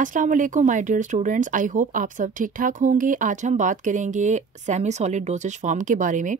अस्सलाम वालेकुम my dear students, I hope आप सब ठीक ठाक होंगे। आज हम बात करेंगे सेमी सॉलिड डोजेज फॉर्म के बारे में।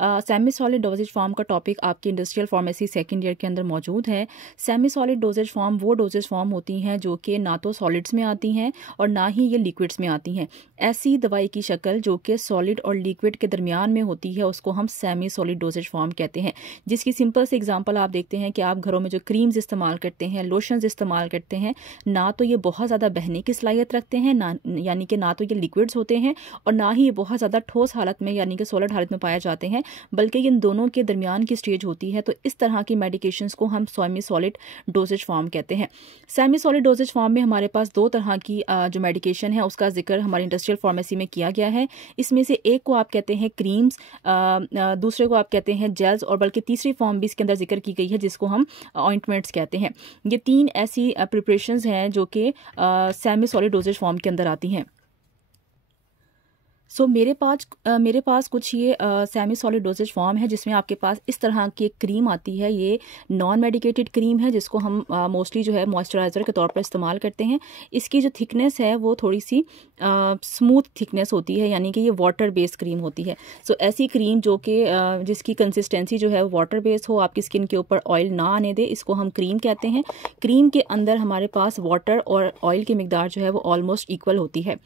सेमी सॉलिड डोजेज फॉर्म का टॉपिक आपकी इंडस्ट्रियल फार्मेसी सेकंड ईयर के अंदर मौजूद है। सेमी सॉलिड डोजेज फॉर्म वो डोजेज फॉर्म होती हैं जो कि ना तो सॉलिड्स में आती हैं और ना ही ये लिक्विड्स में आती हैं। ऐसी दवाई की शक्ल जो कि सॉलिड और लिक्विड के दरमियान में होती है उसको हम सेमी सॉलिड डोजेज फॉर्म कहते हैं। जिसकी सिंपल से एग्जाम्पल आप देखते हैं कि आप घरों में जो क्रीम्स इस्तेमाल करते हैं, लोशंस इस्तेमाल करते हैं, ना तो ये बहुत ज़्यादा बहने की सलाहियत रखते हैं, ना यानी कि ना तो ये लिक्विड्स होते हैं और ना ही ये बहुत ज़्यादा ठोस हालत में यानी कि सॉलिड हालत में पाए जाते हैं, बल्कि इन दोनों के दरमियान की स्टेज होती है। तो इस तरह की मेडिकेशंस को हम सेमी सॉलिड डोजेज फॉर्म कहते हैं। सेमी सॉलिड डोजेज फॉर्म में हमारे पास दो तरह की जो मेडिकेशन है उसका जिक्र हमारी इंडस्ट्रियल फार्मेसी में किया गया है। इसमें से एक को आप कहते हैं क्रीम्स, दूसरे को आप कहते हैं जेल्स और बल्कि तीसरी फॉर्म भी इसके अंदर जिक्र की गई है जिसको हम ऑइंटमेंट्स कहते हैं। ये तीन ऐसी प्रिपरेशंस हैं जो कि सेमी सॉलिड डोजेज फॉर्म के अंदर आती हैं। मेरे पास कुछ ये सेमी सॉलिड डोजेज फॉर्म है जिसमें आपके पास इस तरह की एक क्रीम आती है। ये नॉन मेडिकेटेड क्रीम है जिसको हम मोस्टली जो है मॉइस्चराइज़र के तौर पर इस्तेमाल करते हैं। इसकी जो थिकनेस है वो थोड़ी सी स्मूथ थिकनेस होती है, यानी कि ये वाटर बेस्ड क्रीम होती है। ऐसी क्रीम जो कि जिसकी कंसिस्टेंसी जो है वो वाटर बेस्ड हो, आपकी स्किन के ऊपर ऑयल ना आने दे, इसको हम क्रीम कहते हैं। क्रीम के अंदर हमारे पास वाटर और ऑयल की मिकदार जो है वो ऑलमोस्ट इक्वल होती है।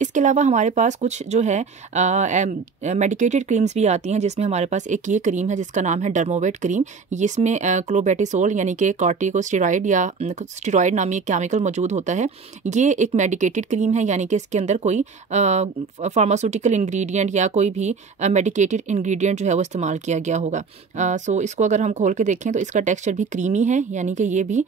इसके अलावा हमारे पास कुछ जो है मेडिकेटेड क्रीम्स भी आती हैं जिसमें हमारे पास एक ये क्रीम है जिसका नाम है डर्मोवेट क्रीम। इसमें क्लोबेटिसोल यानी कि कॉर्टिकोस्टेरॉइड या स्टेरॉइड नामी एक केमिकल मौजूद होता है। ये एक मेडिकेटेड क्रीम है, यानी कि इसके अंदर कोई फार्मास्यूटिकल इंग्रेडिएंट या कोई भी मेडिकेटेड इंग्रेडिएंट जो है वो इस्तेमाल किया गया होगा। इसको अगर हम खोल के देखें तो इसका टेक्सचर भी क्रीमी है, यानी कि ये भी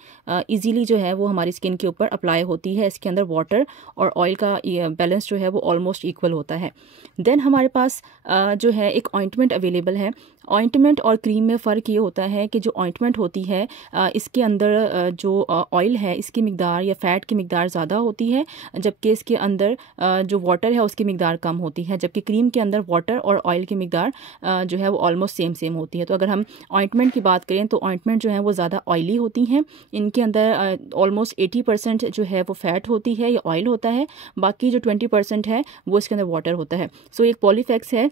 ईजीली जो है वो हमारी स्किन के ऊपर अप्लाई होती है। इसके अंदर वाटर और ऑयल का बैलेंस जो है वो ऑलमोस्ट इक्वल होता है। देन हमारे पास जो है एक ऑइंटमेंट अवेलेबल है। ऑइंटमेंट और क्रीम में फ़र्क ये होता है कि जो ऑइंटमेंट होती है इसके अंदर जो ऑयल है इसकी मिकदार या फ़ैट की मिकदार ज़्यादा होती है, जबकि इसके अंदर जो वाटर है उसकी मिकदार कम होती है। जबकि क्रीम के अंदर वाटर और ऑयल की मिकदार जो है वो ऑलमोस्ट सेम होती है। तो अगर हम ऑइंटमेंट की बात करें तो ऑइंटमेंट जो है वो ज़्यादा ऑयली होती हैं। इनके अंदर ऑलमोस्ट 80% जो है वो फ़ैट होती है या ऑयल होता है, बाकी जो 20% है वो इसके अंदर वाटर होता है। एक पॉलीफेक्स है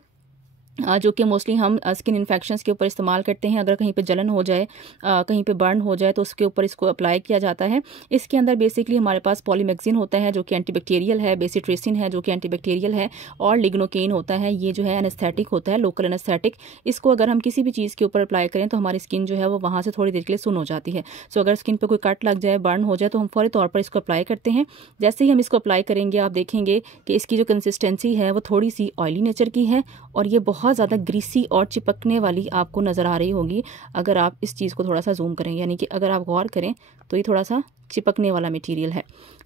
जो कि मोस्टली हम स्किन इन्फेक्शंस के ऊपर इस्तेमाल करते हैं। अगर कहीं पे जलन हो जाए, कहीं पे बर्न हो जाए तो उसके ऊपर इसको अप्लाई किया जाता है। इसके अंदर बेसिकली हमारे पास पॉलीमेक्सिन होता है जो कि एंटीबैक्टीरियल है, बेसिट्रेसिन है जो कि एंटीबैक्टीरियल है, और लिग्नोकेन होता है, ये जो है एनेस्थेटिक होता है, लोकल एनेस्थेटिक। इसको अगर हम किसी भी चीज़ के ऊपर अप्लाई करें तो हमारी स्किन जो है वो वहाँ से थोड़ी देर के लिए सुन हो जाती है। अगर स्किन पर कोई कट लग जाए, बर्न हो जाए तो हम फौरी तौर पर इसको अप्लाई करते हैं। जैसे ही हम इसको अप्लाई करेंगे आप देखेंगे कि इसकी जो कंसिस्टेंसी है वो थोड़ी सी ऑयली नेचर की है और ये बहुत ज़्यादा ग्रीसी और चिपकने वाली आपको नज़र आ रही होगी अगर आप इस चीज़ को थोड़ा सा जूम करें, यानी कि अगर आप गौर करें तो ये थोड़ा सा चिपकने वाला मटेरियल है।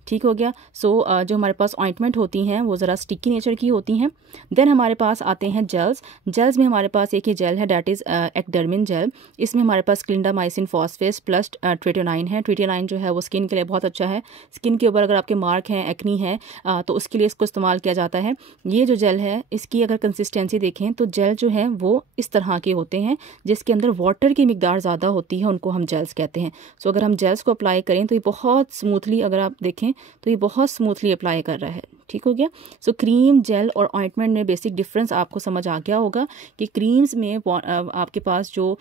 ठीक हो गया। जो हमारे पास ऑइंटमेंट होती हैं वो ज़रा स्टिकी नेचर की होती हैं। देन हमारे पास आते हैं जेल्स। जेल्स में हमारे पास एक ही जेल है, डैट इज़ एक्डर्मिन जेल। इसमें हमारे पास क्लिंडामाइसिन फॉस्फेट प्लस ट्रेटियोनाइन है। ट्रेटियोनाइन जो है वो स्किन के लिए बहुत अच्छा है। स्किन के ऊपर अगर आपके मार्क हैं, एक्नी है, तो उसके लिए इसको इस्तेमाल किया जाता है। ये जो जेल है इसकी अगर कंसिस्टेंसी देखें तो जेल जो है वो इस तरह के होते हैं जिसके अंदर वाटर की मिकदार ज़्यादा होती है, उनको हम जेल्स कहते हैं। अगर हम जेल्स को अप्लाई करें तो ये बहुत स्मूथली, अगर आप देखें तो ये बहुत स्मूथली अप्लाई कर रहा है। ठीक हो गया। क्रीम, जेल और ऑइंटमेंट में बेसिक डिफरेंस आपको समझ आ गया होगा कि क्रीम्स में आपके पास जो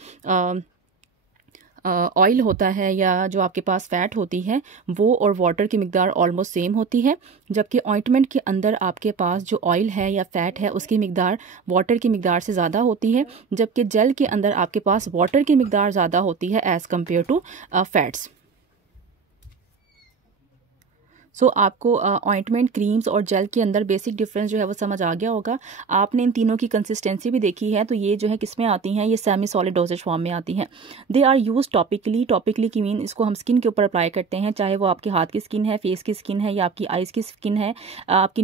ऑयल होता है या जो आपके पास फ़ैट होती है वो और वाटर की मिकदार ऑलमोस्ट सेम होती है, जबकि ऑइंटमेंट के अंदर आपके पास जो ऑयल है या फ़ैट है उसकी मिकदार वाटर की मिकदार से ज़्यादा होती है, जबकि जेल के अंदर आपके पास वाटर की मिकदार ज़्यादा होती है एज़ कम्पेयर टू फैट्स। आपको ऑइंटमेंट, क्रीम्स और जेल के अंदर बेसिक डिफरेंस जो है वो समझ आ गया होगा। आपने इन तीनों की कंसिस्टेंसी भी देखी है। तो ये जो है किस में आती हैं, ये सेमी सॉलिड डोजेज फॉर्म में आती हैं। दे आर यूज टॉपिकली की मीन इसको हम स्किन के ऊपर अप्लाई करते हैं, चाहे वो आपके हाथ की स्किन है, फेस की स्किन है या आपकी आइज़ की स्किन है, आपकी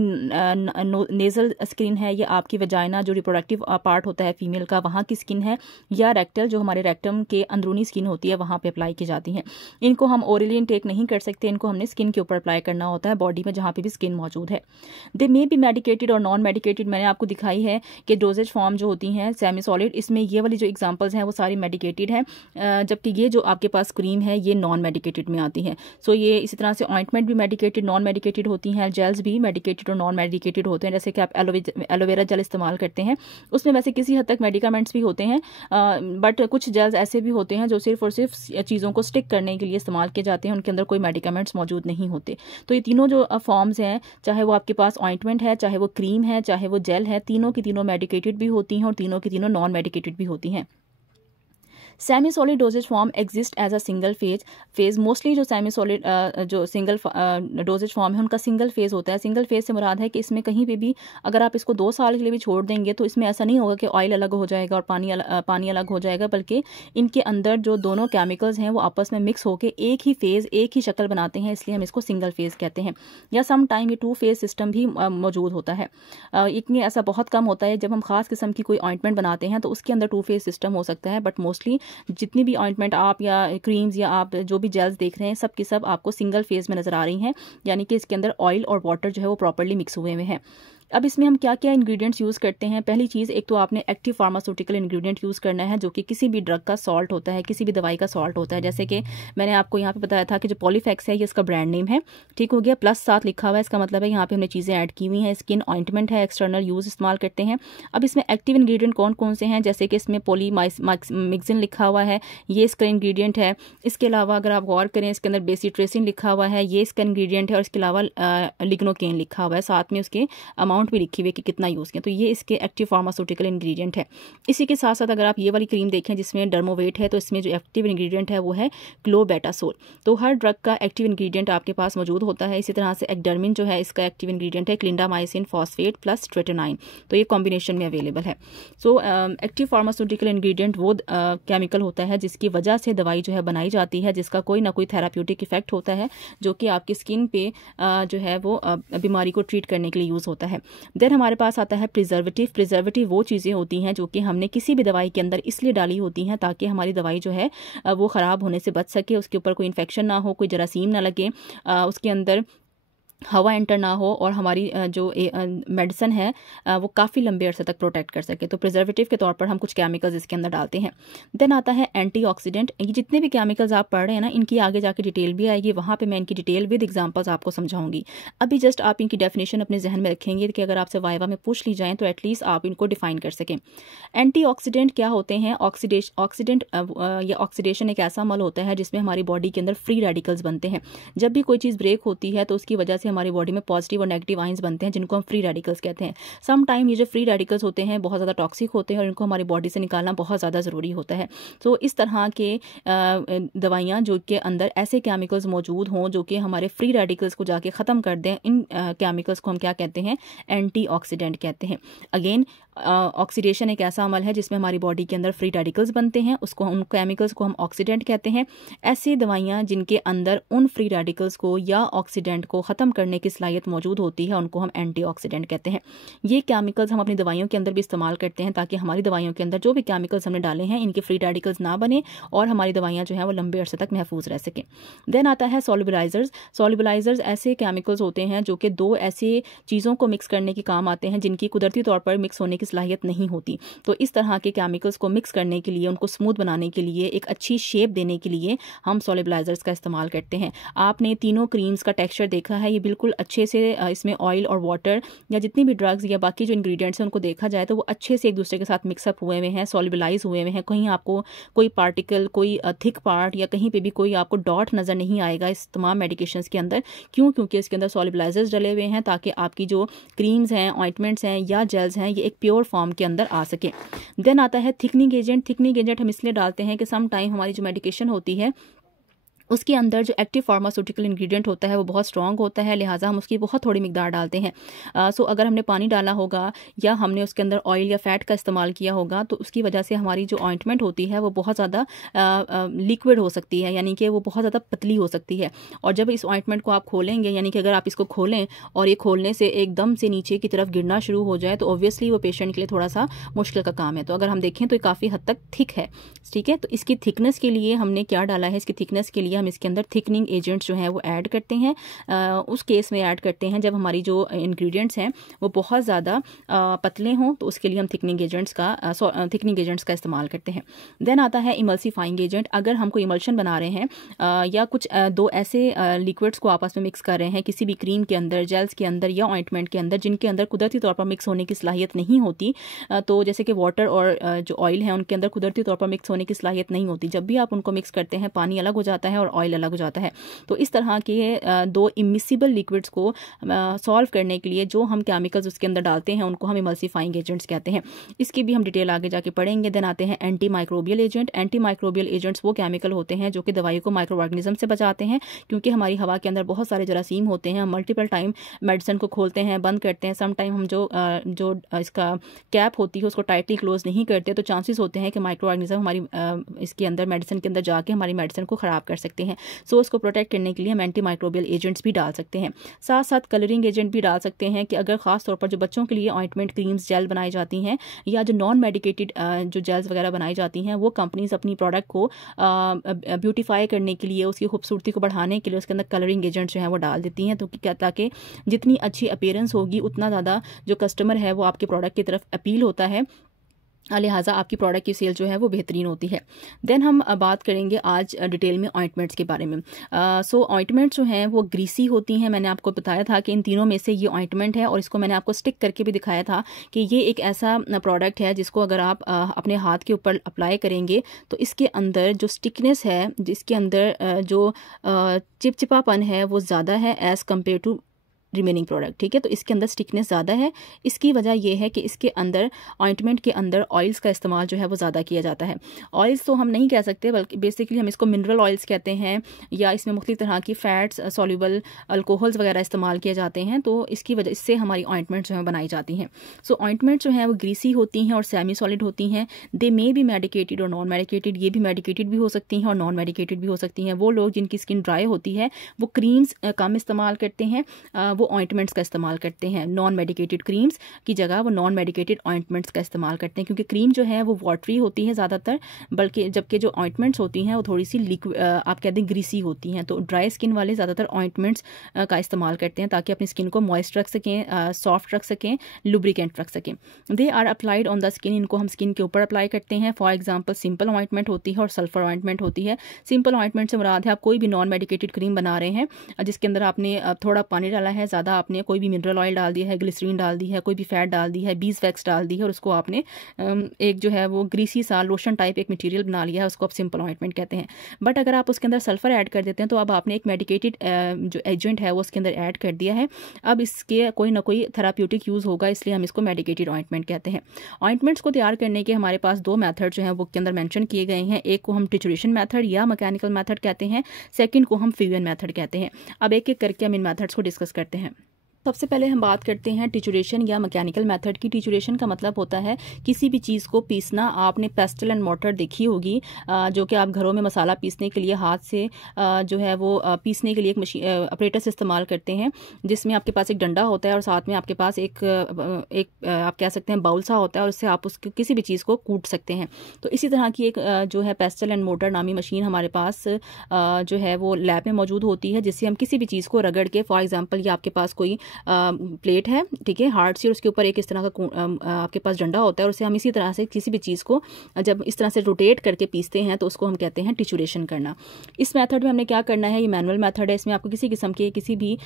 नेजल स्किन है या आपकी वजाइना जो रिप्रोडक्टिव पार्ट होता है फीमेल का वहाँ की स्किन है, या रेक्टल जो हमारे रेक्टम के अंदरूनी स्किन होती है वहाँ पर अप्लाई की जाती हैं। इनको हम ओरली इनटेक नहीं कर सकते, इनको हमने स्किन के ऊपर अप्लाई करना करना होता है बॉडी में जहाँ पे भी स्किन मौजूद है। दे मे बी मेडिकेटेड और नॉन मेडिकेटेड। मैंने आपको दिखाई है कि डोजेज फॉर्म जो होती हैं सेमी सॉलिड, इसमें ये वाली जो एग्जांपल्स हैं वो सारी मेडिकेटेड है, जबकि ये जो आपके पास क्रीम है ये नॉन मेडिकेटेड में आती है। सो ये इसी तरह से ऑइंटमेंट भी मेडिकेटेड नॉन मेडिकेटेड होती हैं, जेल्स भी मेडिकेटेड और नॉन मेडिकेटेड होते हैं। जैसे कि आप एलोवेरा जेल इस्तेमाल करते हैं, उसमें वैसे किसी हद तक मेडिकामेंट्स भी होते हैं, बट कुछ जेल्स ऐसे भी होते हैं जो सिर्फ और सिर्फ चीज़ों को स्टिक करने के लिए इस्तेमाल किए जाते हैं, उनके अंदर कोई मेडिकामेंट्स मौजूद नहीं होते। तो ये तीनों जो फॉर्म्स हैं, चाहे वो आपके पास ऑइंटमेंट है, चाहे वो क्रीम है, चाहे वो जेल है, तीनों की तीनों मेडिकेटेड भी होती हैं और तीनों की तीनों नॉन मेडिकेटेड भी होती हैं। Semi solid dosage form exist as a single phase. Mostly जो सेमी सॉलिड जो सिंगल डोजेज फॉर्म है उनका सिंगल फेज होता है। सिंगल फेज से मुराद है कि इसमें कहीं पे भी अगर आप इसको 2 साल के लिए भी छोड़ देंगे तो इसमें ऐसा नहीं होगा कि ऑयल अलग हो जाएगा और पानी अलग हो जाएगा, बल्कि इनके अंदर जो दोनों केमिकल्स हैं वो आपस में मिक्स होकर एक ही फेज, एक ही शक्ल बनाते हैं, इसलिए हम इसको सिंगल फेज कहते हैं। या सम टाइम ये 2 फेज सिस्टम भी मौजूद होता है। इतनी ऐसा बहुत कम होता है, जब हम खास किस्म की कोई ऑइंटमेंट बनाते हैं तो उसके अंदर 2 फेज सिस्टम हो सकता है, बट मोस्टली जितनी भी ऑइंटमेंट आप या क्रीम्स या आप जो भी जेल्स देख रहे हैं सब की सब आपको सिंगल फेज में नजर आ रही हैं, यानी कि इसके अंदर ऑयल और वाटर जो है वो प्रॉपर्ली मिक्स हुए हैं। अब इसमें हम क्या क्या इंग्रेडिएंट्स यूज़ करते हैं। पहली चीज़, एक तो आपने एक्टिव फार्मास्यूटिकल इंग्रेडिएंट यूज़ करना है जो कि किसी भी ड्रग का सॉल्ट होता है, किसी भी दवाई का सॉल्ट होता है। जैसे कि मैंने आपको यहाँ पे बताया था कि जो पॉलीफेक्स है ये इसका ब्रांड नेम है, ठीक हो गया, प्लस 7 लिखा हुआ है, इसका मतलब है यहाँ पे हमने चीज़ें ऐड की हुई हैं। स्किन ऑइंटमेंट है, एक्सटर्नल यूज़ इस्तेमाल करते हैं। अब इसमें एक्टिव इंग्रेडिएंट कौन कौन से हैं, जैसे कि इसमें पॉलीमिक्सिन लिखा हुआ है, ये इसका इंग्रेडिएंट है। इसके अलावा अगर आप गौर करें इसके अंदर बेसिट्रेसिन लिखा हुआ है, ये इसका इंग्रेडिएंट है, और इसके अलावा लिग्नोकेन लिखा हुआ है, साथ में उसके अमाउंट भी लिखी हुई है कि कितना यूज़ किया। तो ये इसके एक्टिव फार्मास्यूटिकल इंग्रेडिएंट है। इसी के साथ साथ अगर आप ये वाली क्रीम देखें जिसमें डर्मोवेट है, तो इसमें जो एक्टिव इंग्रेडिएंट है वो है क्लोबेटासोल। तो हर ड्रग का एक्टिव इंग्रेडिएंट आपके पास मौजूद होता है। इसी तरह से एक्डर्मिन जो है इसका एक्टिव इंग्रेडिएंट है क्लिंडामाइसिन फॉस्फेट प्लस ट्रेटोनाइन, तो ये कॉम्बिनेशन में अवेलेबल है। सो एक्टिव फार्मास्यूटिकल इंग्रेडिएंट वो केमिकल होता है जिसकी वजह से दवाई जो है बनाई जाती है, जिसका कोई ना कोई थेराप्यूटिक इफेक्ट होता है जो कि आपकी स्किन पे जो है वो बीमारी को ट्रीट करने के लिए यूज़ होता है। देन हमारे पास आता है प्रिजर्वेटिव वो चीज़ें होती हैं जो कि हमने किसी भी दवाई के अंदर इसलिए डाली होती हैं ताकि हमारी दवाई जो है वो ख़राब होने से बच सके, उसके ऊपर कोई इन्फेक्शन ना हो, कोई जरासीम ना लगे, उसके अंदर हवा एंटर ना हो और हमारी जो मेडिसिन है वो काफ़ी लंबे अरसे तक प्रोटेक्ट कर सके। तो प्रिजर्वेटिव के तौर पर हम कुछ केमिकल्स इसके अंदर डालते हैं। देन आता है एंटीऑक्सीडेंट। ये जितने भी केमिकल्स आप पढ़ रहे हैं ना, इनकी आगे जाके डिटेल भी आएगी, वहाँ पे मैं इनकी डिटेल विद एग्जांपल्स आपको समझाऊंगी। अभी जस्ट आप इनकी डेफिनेशन अपने जहन में रखेंगे कि अगर आपसे वाइवा में पूछ ली जाए तो एटलीस्ट आप इनको डिफाइन कर सकें। एंटीऑक्सीडेंट क्या होते हैं? ऑक्सीडेंट या ऑक्सीडेशन एक ऐसा अमल होता है जिसमें हमारी बॉडी के अंदर फ्री रेडिकल्स बनते हैं। जब भी कोई चीज़ ब्रेक होती है तो उसकी वजह से हमारी बॉडी में पॉजिटिव और नेगेटिव आयंस बनते हैं जिनको हम फ्री रेडिकल्स कहते हैं। सम टाइम ये जो फ्री रेडिकल्स होते हैं बहुत ज़्यादा टॉक्सिक होते हैं और इनको हमारी बॉडी से निकालना बहुत ज़्यादा ज़रूरी होता है। तो इस तरह के दवाइयाँ जो के अंदर ऐसे केमिकल्स मौजूद हों जो कि हमारे फ्री रेडिकल्स को जाके ख़त्म कर दें, इन केमिकल्स को हम क्या कहते हैं? एंटीऑक्सीडेंट कहते हैं। अगेन ऑक्सीडेशन एक ऐसा अमल है जिसमें हमारी बॉडी के अंदर फ्री रेडिकल्स बनते हैं, उसको उन केमिकल्स को हम ऑक्सीडेंट कहते हैं। ऐसी दवाइयाँ जिनके अंदर उन फ्री रेडिकल्स को या ऑक्सीडेंट को ख़त्म करने की सलाहियत मौजूद होती है उनको हम एंटीऑक्सीडेंट कहते हैं। ये केमिकल्स हम अपनी दवाइयों के अंदर भी इस्तेमाल करते हैं ताकि हमारी दवाइयों के अंदर जो भी केमिकल्स हमने डाले हैं इनके फ्री रेडिकल्स ना बने और हमारी दवाइयाँ जो हैं वो लंबे अरसे तक महफूज रह सकें। देन आता है सॉल्युबलाइजर्स। सॉल्युबलाइजर्स ऐसे केमिकल्स होते हैं जो कि 2 ऐसे चीज़ों को मिक्स करने के काम आते हैं जिनकी कुदरती तौर पर मिक्स होने की सलाहियत नहीं होती। तो इस तरह के केमिकल्स को मिक्स करने के लिए, उनको स्मूथ बनाने के लिए, एक अच्छी शेप देने के लिए हम सॉल्युबलाइजर्स का इस्तेमाल करते हैं। आपने तीनों क्रीम्स का टेक्सचर देखा है, ये बिल्कुल अच्छे से इसमें ऑयल और वाटर या जितनी भी ड्रग्स या बाकी जो इंग्रेडिएंट्स हैं उनको देखा जाए तो वो अच्छे से एक दूसरे के साथ मिक्सअप हुए हुए हैं, सॉल्युबलाइज हुए हुए हैं। कहीं आपको कोई पार्टिकल, कोई थिक पार्ट या कहीं पे भी कोई आपको डॉट नज़र नहीं आएगा इस तमाम मेडिकेशंस के अंदर। क्यों? क्योंकि इसके अंदर सॉल्युबलाइजर्स डले हुए हैं ताकि आपकी जो क्रीम्स हैं, ऑइंटमेंट्स हैं या जेल्स हैं ये एक प्योर फॉर्म के अंदर आ सके। देन आता है थिकनिंग एजेंट। थिकनिंग एजेंट हम इसलिए डालते हैं कि सम टाइम हमारी जो मेडिकेशन होती है उसके अंदर जो एक्टिव फार्मास्यूटिकल इंग्रेडिएंट होता है वो बहुत स्ट्रॉन्ग होता है, लिहाजा हम उसकी बहुत थोड़ी मिकदार डालते हैं। सो अगर हमने पानी डाला होगा या हमने उसके अंदर ऑयल या फैट का इस्तेमाल किया होगा तो उसकी वजह से हमारी जो ऑइंटमेंट होती है वो बहुत ज़्यादा लिक्विड हो सकती है, यानी कि वो बहुत ज़्यादा पतली हो सकती है। और जब इस ऑइंटमेंट को आप खोलेंगे, यानी कि अगर आप इसको खोलें और ये खोलने से एकदम से नीचे की तरफ गिरना शुरू हो जाए तो ऑब्वियसली वो पेशेंट के लिए थोड़ा सा मुश्किल का काम है। तो अगर हम देखें तो ये काफ़ी हद तक थिक है, ठीक है। तो इसकी थिकनेस के लिए हमने क्या डाला है? इसकी थिकनेस के लिए हम इसके अंदर थिकनिंग एजेंट्स जो हैं वो ऐड करते हैं। उस केस में ऐड करते हैं जब हमारी जो इंग्रेडिएंट्स हैं वो बहुत ज़्यादा पतले हों, तो उसके लिए हम थिकनिंग एजेंट्स का इस्तेमाल करते हैं। देन आता है इमल्सिफाइंग एजेंट। अगर हम कोई इमल्शन बना रहे हैं या कुछ दो ऐसे लिक्विड्स को आपस में मिक्स कर रहे हैं किसी भी क्रीम के अंदर, जेल्स के अंदर या ऑइंटमेंट के अंदर, जिनके अंदर कुदरती तौर पर मिक्स होने की सलाहियत नहीं होती, तो जैसे कि वाटर और जो ऑयल है उनके अंदर कुदरती तौर पर मिक्स होने की सलाहियत नहीं होती। जब भी आप उनको मिक्स करते हैं पानी अलग हो जाता है और ऑयल अलग हो जाता है। तो इस तरह के दो इमिसिबल लिक्विड्स को सॉल्व करने के लिए जो हम केमिकल्स उसके अंदर डालते हैं उनको हम इमल्सिफाइंग एजेंट्स कहते हैं। इसकी भी हम डिटेल आगे जाके पढ़ेंगे। देन आते हैं anti microbial agent. Anti microbial agents वो केमिकल होते हैं जो कि दवाई को माइक्रो ऑर्गेनिज्म से बचाते हैं, क्योंकि हमारी हवा के अंदर बहुत सारे जरासीम होते हैं। हम मल्टीपल टाइम मेडिसिन को खोलते हैं, बंद करते हैं, सम टाइम हम जो इसका कैप होती है उसको टाइटली क्लोज नहीं करते, तो चांसेस होते हैं कि माइक्रो ऑर्गेनिज्म हमारी इसके अंदर मेडिसिन के अंदर जाके हमारी मेडिसिन को ख़राब कर सकते हैं। सो इसको प्रोटेक्ट करने के लिए हम एंटी माइक्रोबियल एजेंट्स भी डाल सकते हैं। साथ साथ कलरिंग एजेंट भी डाल सकते हैं कि अगर खास तौर पर जो बच्चों के लिए ऑइंटमेंट, क्रीम्स, जेल बनाई जाती हैं या जो नॉन मेडिकेटेड जो जेल्स वगैरह बनाई जाती हैं, वो कंपनीज अपनी प्रोडक्ट को ब्यूटीफाई करने के लिए, उसकी खूबसूरती को बढ़ाने के लिए उसके अंदर कलरिंग एजेंट जो है वो डाल देती हैं, तो ताकि जितनी अच्छी अपीयरेंस होगी उतना ज़्यादा जो कस्टमर है वो आपके प्रोडक्ट की तरफ अपील होता है, लिहाजा आपकी प्रोडक्ट की सेल जो है वो बेहतरीन होती है। देन हम बात करेंगे आज डिटेल में ऑइंटमेंट्स के बारे में। सो ऑइंटमेंट्स जो हैं वो ग्रीसी होती हैं। मैंने आपको बताया था कि इन तीनों में से ये ऑइंटमेंट है, और इसको मैंने आपको स्टिक करके भी दिखाया था कि ये एक ऐसा प्रोडक्ट है जिसको अगर आप अपने हाथ के ऊपर अप्लाई करेंगे तो इसके अंदर जो स्टिकनेस है, जिसके अंदर जो चिपचिपापन है वो ज़्यादा है as compare to remaining product. ठीक है, तो इसके अंदर स्टिकनेस ज़्यादा है। इसकी वजह यह है कि इसके अंदर ऑइंटमेंट के अंदर ऑयल्स का इस्तेमाल जो है वो ज़्यादा किया जाता है। ऑयल्स तो हम नहीं कह सकते, बल्कि बेसिकली हम इसको मिनरल ऑयल्स कहते हैं, या इसमें मुख्तलिफ तरह की फ़ैट्स, सॉल्युबल अल्कोहल्स वगैरह इस्तेमाल किए जाते हैं, तो इसकी वजह इससे हमारी ऑइंटमेंट जो है बनाई जाती हैं। सो ऑइंटमेंट जो है वो ग्रीसी होती हैं और सेमी सॉलिड होती हैं। दे मे बी मेडिकेटेड और नॉन मेडिकेटेड। ये भी मेडिकेटेड भी हो सकती हैं और नॉन मेडिकेटेड भी हो सकती हैं। वो लोग जिनकी स्किन ड्राई होती है वो क्रीम्स कम इस्तेमाल करते हैं, वो ऑइंटमेंट्स का इस्तेमाल करते हैं। नॉन मेडिकेटेड क्रीम्स की जगह वो नॉन मेडिकेटेड ऑइंटमेंट्स का इस्तेमाल करते हैं, क्योंकि क्रीम जो है वो वाटरी होती है ज़्यादातर, बल्कि जबकि जो ऑइंटमेंट्स होती हैं वो थोड़ी सी आप कहते हैं ग्रीसी होती हैं। तो ड्राई स्किन वाले ज़्यादातर ऑइंटमेंट्स का इस्तेमाल करते हैं ताकि अपनी स्किन को मॉइस्ट रख सकें, सॉफ्ट रख सकें, लुब्रिकेंट रख सकें। They are applied on the skin. इनको हम स्किन के ऊपर अप्लाई करते हैं। फॉर एग्जाम्पल सिंपल ऑइंटमेंट होती है और सल्फर ऑइंटमेंट होती है। सिंपल ऑइंटमेंट से मुराद है आप कोई भी नॉन मेडिकेटेड क्रीम बना रहे हैं जिसके अंदर आपने थोड़ा पानी डाला है, ज़्यादा आपने कोई भी मिनरल ऑयल डाल दिया है, ग्लिसरीन डाल दी है, कोई भी फैट डाल दी है, बीज वैक्स डाल दी है, और उसको आपने एक जो है वो ग्रीसी सा लोशन टाइप एक मटेरियल बना लिया है, उसको आप सिंपल ऑइंटमेंट कहते हैं। बट अगर आप उसके अंदर सल्फर ऐड कर देते हैं तो अब आपने एक मेडिकेटेड जो एजेंट है वो उसके अंदर ऐड कर दिया है। अब इसके कोई ना कोई थेराप्यूटिक यूज़ होगा, इसलिए हम इसको मेडिकेटेड ऑइंटमेंट कहते हैं। ऑइंटमेंट्स को तैयार करने के हमारे पास दो मेथड जो है वो के अंदर मेंशन किए गए हैं। एक को हम ट्रिचुरेशन मेथड या मैकेनिकल मेथड कहते हैं, सेकंड को हम फ्यूजन मेथड कहते हैं। अब एक एक करके हम इन मेथड्स को डिस्कस करते हैं। सबसे पहले हम बात करते हैं टिचुरेशन या मैकेनिकल मेथड की। टिचुरेशन का मतलब होता है किसी भी चीज़ को पीसना। आपने पेस्टल एंड मोटर देखी होगी, जो कि आप घरों में मसाला पीसने के लिए हाथ से जो है वो पीसने के लिए एक मशीन ऑपरेटर्स इस्तेमाल करते हैं, जिसमें आपके पास एक डंडा होता है और साथ में आपके पास एक आप कह सकते हैं बाउल सा होता है, और उससे आप उसके किसी भी चीज़ को कूट सकते हैं। तो इसी तरह की एक जो है पेस्टल एंड मोटर नामी मशीन हमारे पास जो है वो लैब में मौजूद होती है, जिससे हम किसी भी चीज़ को रगड़ के, फॉर एग्जाम्पल ये आपके पास कोई प्लेट है, ठीक है, हार्ड सी, और उसके ऊपर एक इस तरह का आपके पास डंडा होता है, और उसे हम इसी तरह से किसी भी चीज़ को जब इस तरह से रोटेट करके पीसते हैं तो उसको हम कहते हैं टिचुरेशन करना। इस मेथड में हमने क्या करना है, ये मैनुअल मेथड है, इसमें आपको किसी किस्म की किसी भी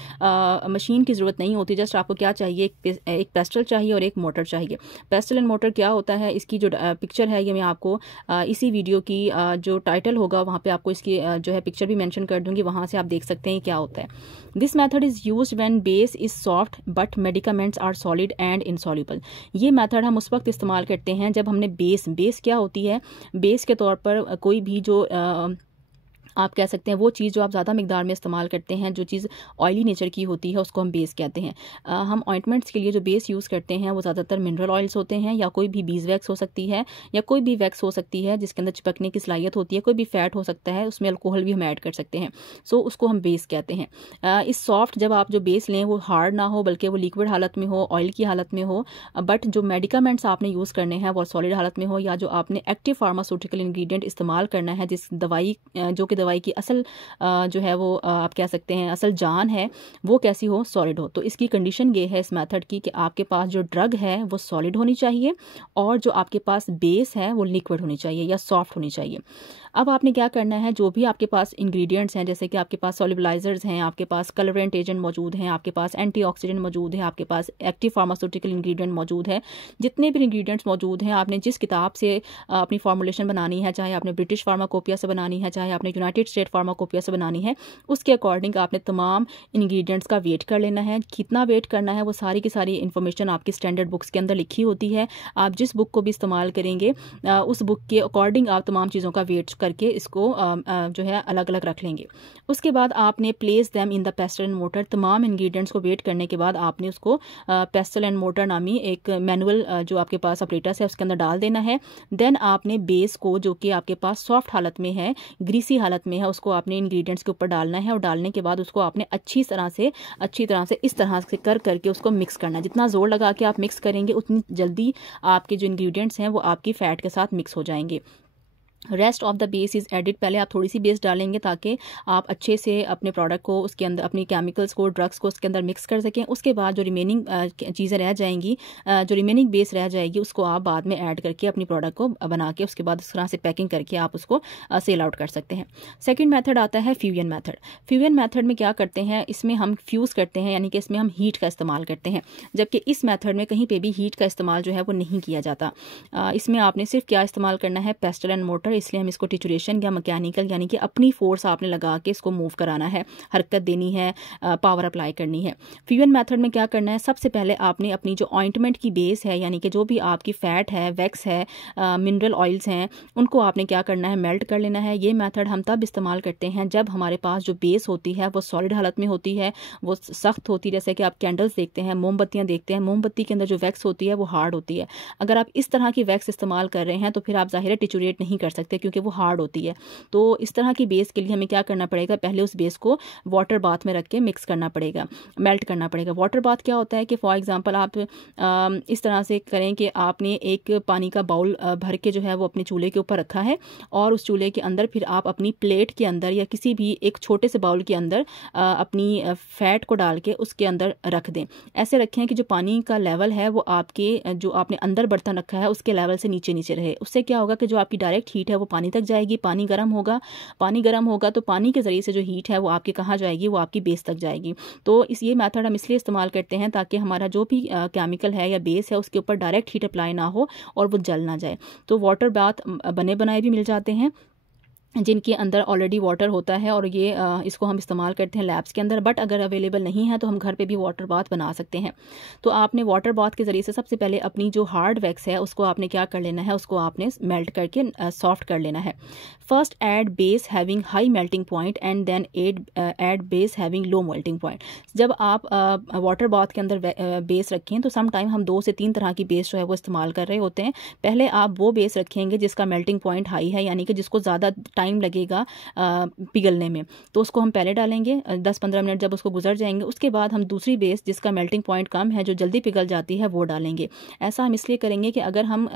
मशीन की ज़रूरत नहीं होती। जस्ट आपको क्या चाहिए, एक पेस्टल चाहिए और एक मोटर चाहिए। पेस्टल एंड मोटर क्या होता है, इसकी जो पिक्चर है ये मैं आपको इसी वीडियो की जो टाइटल होगा वहाँ पे आपको इसकी जो है पिक्चर भी मेंशन कर दूंगी, वहाँ से आप देख सकते हैं क्या होता है। This method is used when base is soft but medicaments are solid and insoluble. ये मेथड हम उस वक्त इस्तेमाल करते हैं जब हमने बेस क्या होती है, बेस के तौर पर कोई भी जो आप कह सकते हैं वो चीज़ जो आप ज़्यादा मिकदार में इस्तेमाल करते हैं, जो चीज़ ऑयली नेचर की होती है, उसको हम बेस कहते हैं। हम ऑइंटमेंट्स के लिए जो बेस यूज़ करते हैं वो ज़्यादातर मिनरल ऑयल्स होते हैं, या कोई भी बीज वैक्स हो सकती है, या कोई भी वैक्स हो सकती है जिसके अंदर चिपकने की सलाहियत होती है, कोई भी फैट हो सकता है, उसमें अल्कोहल भी हम ऐड कर सकते हैं। सो उसको हम बेस कहते हैं। इस सॉफ्ट जब आप जो बेस लें वो हार्ड ना हो, बल्कि वो लिक्विड हालत में हो, ऑयल की हालत में हो, बट जो मेडिकामेंट्स आपने यूज़ करने हैं वो सॉलिड हालत में हो, या जो आपने एक्टिव फार्मास्यूटिकल इंग्रेडिएंट इस्तेमाल करना है, जिस दवाई जो कि दवाई की असल जो है वो आप कह सकते हैं असल जान है वो कैसी हो, सॉलिड हो। तो इसकी कंडीशन ये है इस मेथड की कि आपके पास जो ड्रग है वो सॉलिड होनी चाहिए और जो आपके पास बेस है वो लिक्विड होनी चाहिए या सॉफ्ट होनी चाहिए। अब आपने क्या करना है, जो भी आपके पास इंग्रेडिएंट्स हैं, जैसे कि आपके पास सॉल्युबलाइजर्स हैं, आपके पास कलरेंट एजेंट मौजूद हैं, आपके पास एंटीऑक्सीडेंट मौजूद है, आपके पास एक्टिव फार्मास्यूटिकल इंग्रेडिएंट मौजूद है, जितने भी इंग्रेडिएंट्स मौजूद हैं, आपने जिस किताब से अपनी फॉर्मुलेशन बनानी है, चाहे आपने ब्रिटिश फार्माकोपिया से बनानी है, चाहे आपने यूनाइटेड स्टेट फार्माकोपिया से बनानी है, उसके अकॉर्डिंग आपने तमाम इंग्रेडिएंट्स का वेट कर लेना है। कितना वेट करना है वो सारी की सारी इन्फॉर्मेशन आपकी स्टैंडर्ड बुक्स के अंदर लिखी होती है। आप जिस बुक को भी इस्तेमाल करेंगे उस बुक के अकॉर्डिंग आप तमाम चीज़ों का वेट करके इसको जो है अलग अलग रख लेंगे। उसके बाद आपने place them in the pastel and motor. तमाम इंग्रेडिएंट्स को वेट करने के बाद आपने उसको पेस्टल एंड मोटर नामी एक मैनुअल जो आपके पास ऑपरेटर्स है उसके अंदर डाल देना है। देन आपने बेस को जो कि आपके पास सॉफ्ट हालत में है, ग्रीसी हालत में है, उसको आपने इंग्रेडिएंट्स के ऊपर डालना है और डालने के बाद उसको आपने अच्छी तरह से इस तरह से करके उसको मिक्स करना है। जितना जोर लगा के आप मिक्स करेंगे उतनी जल्दी आपके जो इंग्रेडिएंट्स हैं वो आपकी फैट के साथ मिक्स हो जाएंगे। Rest of the base is added. पहले आप थोड़ी सी बेस डालेंगे ताकि आप अच्छे से अपने प्रोडक्ट को उसके अंदर, अपनी केमिकल्स को, ड्रग्स को उसके अंदर मिक्स कर सकें। उसके बाद जो रिमेनिंग चीज़ें रह जाएंगी, जो रिमेनिंग बेस रह जाएगी, उसको आप बाद में ऐड करके अपनी प्रोडक्ट को बना के उसके बाद उस तरह से पैकिंग करके आप उसको सेल आउट कर सकते हैं। सेकेंड मेथड आता है फ्यूजन मेथड। फ्यूजन मेथड में क्या करते हैं, इसमें हम फ्यूज़ करते हैं, यानी कि इसमें हम हीट का इस्तेमाल करते हैं, जबकि इस मेथड में कहीं पर भी हीट का इस्तेमाल जो है वो नहीं किया जाता। इसमें आपने सिर्फ क्या इस्तेमाल करना है, पेस्टल एंड मोटर, इसलिए हम इसको टिचुरेशन या मैकेनिकल यानी कि अपनी फोर्स आपने लगा के इसको मूव कराना है, हरकत देनी है, पावर अप्लाई करनी है। फ्यूजन मेथड में क्या करना है, सबसे पहले आपने अपनी जो ऑइंटमेंट की बेस है, यानी कि जो भी आपकी फैट है, वैक्स है, मिनरल ऑयल्स हैं, उनको आपने क्या करना है, मेल्ट कर लेना है। ये मेथड हम तब इस्तेमाल करते हैं जब हमारे पास जो बेस होती है वो सॉलिड हालत में होती है, वो सख्त होती है। जैसे कि आप कैंडल्स देखते हैं, मोमबत्तियां देखते हैं, मोमबत्ती के अंदर जो वैक्स होती है वो हार्ड होती है। अगर आप इस तरह की वैक्स इस्तेमाल कर रहे हैं तो फिर आप ज़ाहिर है टिचुरेट नहीं कर सकते क्योंकि वो हार्ड होती है। तो इस तरह की बेस के लिए हमें क्या करना पड़ेगा, पहले उस बेस को वाटर बाथ में रख के मिक्स करना पड़ेगा, मेल्ट करना पड़ेगा। वाटर बाथ क्या होता है कि फॉर एग्जांपल आप इस तरह से करें कि आपने एक पानी का बाउल भर के जो है वो अपने चूल्हे के ऊपर रखा है और उस चूल्हे के अंदर फिर आप अपनी प्लेट के अंदर या किसी भी एक छोटे से बाउल के अंदर अपनी फैट को डाल के उसके अंदर रख दें। ऐसे रखें कि जो पानी का लेवल है वो आपके जो आपने अंदर बर्तन रखा है उसके लेवल से नीचे नीचे रहे। उससे क्या होगा कि जो आपकी डायरेक्ट हीट है वो पानी तक जाएगी, पानी गर्म होगा तो पानी के ज़रिए से जो हीट है वो आपके कहाँ जाएगी, वो आपकी बेस तक जाएगी। तो ये मेथड हम इसलिए इस्तेमाल करते हैं ताकि हमारा जो भी केमिकल है या बेस है उसके ऊपर डायरेक्ट हीट अप्लाई ना हो और वो जल ना जाए। तो वाटर बाथ बने बनाए भी मिल जाते हैं जिनके अंदर ऑलरेडी वाटर होता है और ये इसको हम इस्तेमाल करते हैं लैब्स के अंदर। बट अगर अवेलेबल नहीं है तो हम घर पे भी वाटर बाथ बना सकते हैं। तो आपने वाटर बाथ के ज़रिए से सबसे पहले अपनी जो हार्ड वैक्स है उसको आपने क्या कर लेना है, उसको आपने मेल्ट करके सॉफ्ट कर लेना है। First add base having high melting point and then add base having low melting point. जब आप वाटर बाथ के अंदर बेस रखें तो सम टाइम हम 2 से 3 तरह की बेस जो है वो इस्तेमाल कर रहे होते हैं। पहले आप वो बेस रखेंगे जिसका मेल्टिंग पॉइंट हाई है, यानी कि जिसको ज़्यादा टाइम लगेगा पिघलने में, तो उसको हम पहले डालेंगे। 10-15 मिनट जब उसको गुजर जाएंगे उसके बाद हम दूसरी बेस जिसका मेल्टिंग पॉइंट कम है, जो जल्दी पिघल जाती है, वो डालेंगे। ऐसा हम इसलिए करेंगे कि अगर हम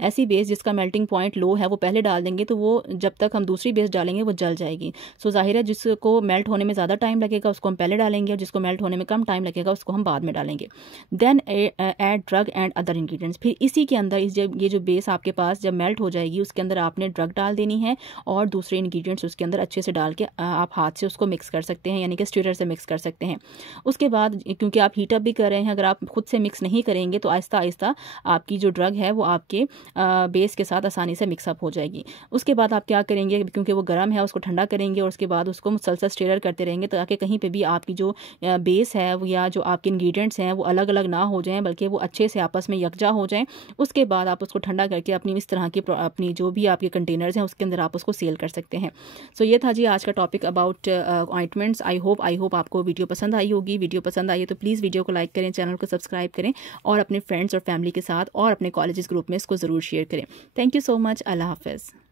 ऐसी बेस जिसका मेल्टिंग पॉइंट लो है वो पहले डाल देंगे तो वो जब तक हम दूसरी बेस डालेंगे वो जल जाएगी। सो जाहिर है जिसको मेल्ट होने में ज़्यादा टाइम लगेगा उसको हम पहले डालेंगे और जिसको मेल्ट होने में कम टाइम लगेगा उसको हम बाद में डालेंगे। Then add drug and other ingredients. फिर इसी के अंदर ये जो बेस आपके पास जब मेल्ट हो जाएगी उसके अंदर आपने ड्रग डाल देनी है और दूसरे इंग्रेडिएंट्स उसके अंदर अच्छे से डाल के आप हाथ से उसको मिक्स कर सकते हैं, यानी कि स्टीरर से मिक्स कर सकते हैं। उसके बाद क्योंकि आप हीट अप भी कर रहे हैं, अगर आप खुद से मिक्स नहीं करेंगे तो आहिस्ता आहिस्ता आपकी जो ड्रग है वो आपके बेस के साथ आसानी से मिक्सअप हो जाएगी। उसके बाद आप क्या करेंगे, क्योंकि वो गर्म है उसको ठंडा करेंगे और उसके बाद उसको मुसलसल स्टीरर करते रहेंगे ताकि कहीं पे भी आपकी जो बेस है या जो आपके इंग्रेडिएंट्स हैं वो अलग अलग ना हो जाएं, बल्कि वो अच्छे से आपस में यकजा हो जाएं। उसके बाद आप उसको ठंडा करके अपनी इस तरह की अपनी जो भी आपके कंटेनर्स हैं उसके अंदर आप उसको सेल कर सकते हैं। सो ये था जी आज का topic about ointments. I hope आपको वीडियो पसंद आई होगी। वीडियो पसंद आई है तो प्लीज़ वीडियो को लाइक करें, चैनल को सब्सक्राइब करें और अपने फ्रेंड्स और फैमिली के साथ और अपने कॉलेजेस ग्रुप में इसको ज़रूर शेयर करें। Thank you so much. अल्लाह हाफ़िज़।